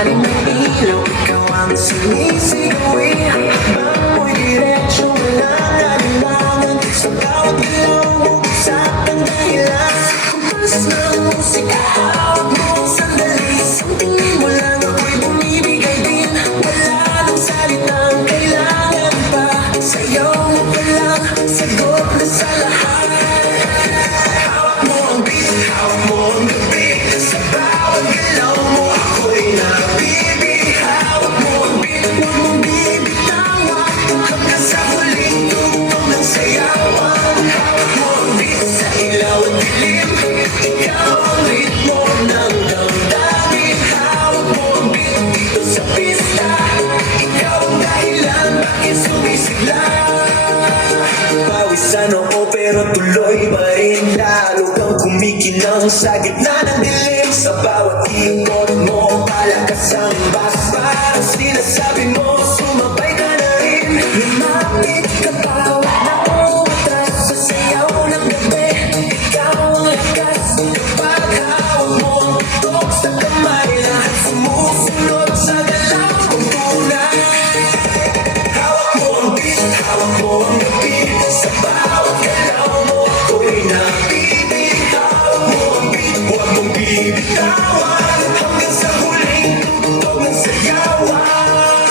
ilalim ng ilaw, ikaw ang sumisigawi. Habang mo'y diretsyo, walang alinlangan. Sa bawat galaw mo, isang dahilan. Kumpas ng musika, hawak mo ang sandali. Sa tingin mo lang ako'y bumibigay din. Wala nang salitang kailangan pa. Sayaw mo pa lang, sagot na sa lahat. Hawak mo ang beat, hawak mo ang gabi. Sa bawat galaw mo, ako'y nabibig. Hawak mo ang beat, huwag mong bibitawan. Hanggang sa huling tugtog ng sayawan. Hawak mo ang beat sa ilaw at dilim. Ikaw ang ritmo ng damdamin. Hawak mo ang beat dito sa pista. Ikaw ang dahilan, bakit sumisigla. Pawisan oo pero tuloy pa rin. Lalo kang kumikinang sa gitna ng dilim. Sa bawat ikot mo, palakas ang bass. Parang sinasabi mo, sumabay ka na rin. Lumapit ka pa, wag na umatras. Sa sayaw ng gabi, ikaw ang lakas. Kapag hawak mo ang tutok sa kamay, lahat sumusunod sa galaw kong tunay. Hawak mo ang beat, hawak mo ang gabi. Sa bawat galaw mo, ako'y nabibig. Hawak mo ang beat, huwag mong bibitawan. Hanggang sa huling tugtog ng sayawan.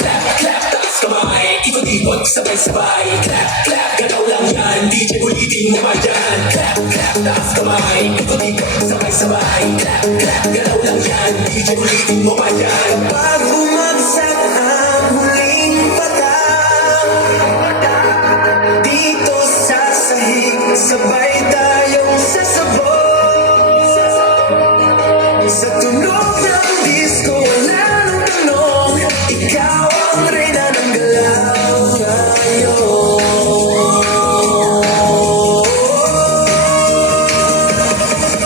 Clap, clap, taas kamay, ikot-ikot, sabay-sabay. Clap, clap, galaw lang yan, DJ ulitin mo ba yan? Clap, clap, taas kamay, ikot-ikot, sabay-sabay. Clap, clap, galaw lang yan, DJ ulitin mo ba yan? Kapag bumagsak ang huling patang, dito sa sahig, sabay tayong sasabog. Sa tunog ng disco, wala nang tanong. Ikaw ang reyna ng galaw ngayon.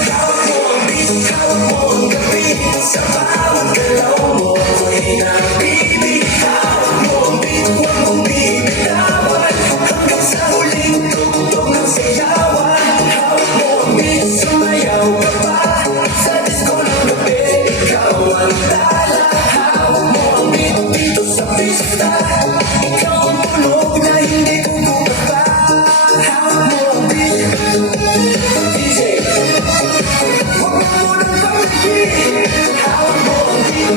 Hawak mo ang beat, hawak mo ang gabi. Sa bawat galaw mo, ako'y nabibig. Hawak mo ang beat, huwag mong bibitawan. Hanggang sa huling tugtog ng sayawan. Hawak mo ang beat, sumayaw ka pa. Sa disco ng gabi, ikaw ang tala. Hawak mo ang beat dito sa pista. Ikaw ang tunog na hindi kukuha pa. Hawak mo ang beat, DJ. Huwag mo munang pag-ibig. Hawak mo ang beat,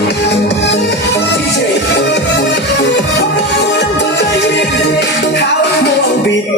DJ. Huwag mo munang pag-ibig. Hawak mo ang beat.